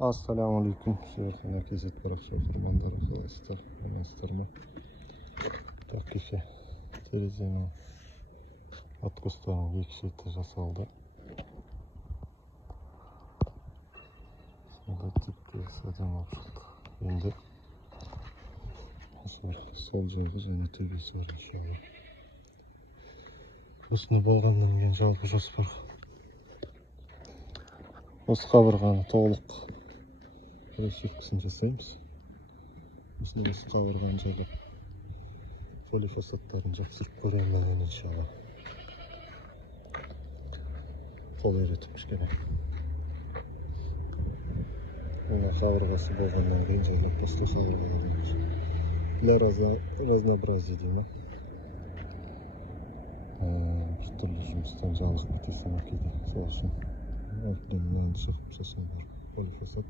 Assalamu alaikum. Şerefine kezet bırak şoförmanlar arkadaşlar. Anastırma. Takışı. Terezenin at kustağının iki şeyti jasaldı. Şimdi tip sadan oluştu. Şimdi sol cevabı және төбесі бар inşallah. Осыны болғаннан кейін жалпы жоспар. Осы қабырғаны толық расчеткасын жасаймыз. Осыны осы қабырғаны жайлап полифосфаттарын жақсырып көремін мен inşallah. Қол үйретіп кішкене. Мына қабырғасы болғаннан кейін жайлап басқа қабырға аламыз. Для разнообразия деймін. Bir türlü жұмыстан жалығып кетесің кейде. Сол үшін әбден мынаны шығып жасау бар. Полифосфат.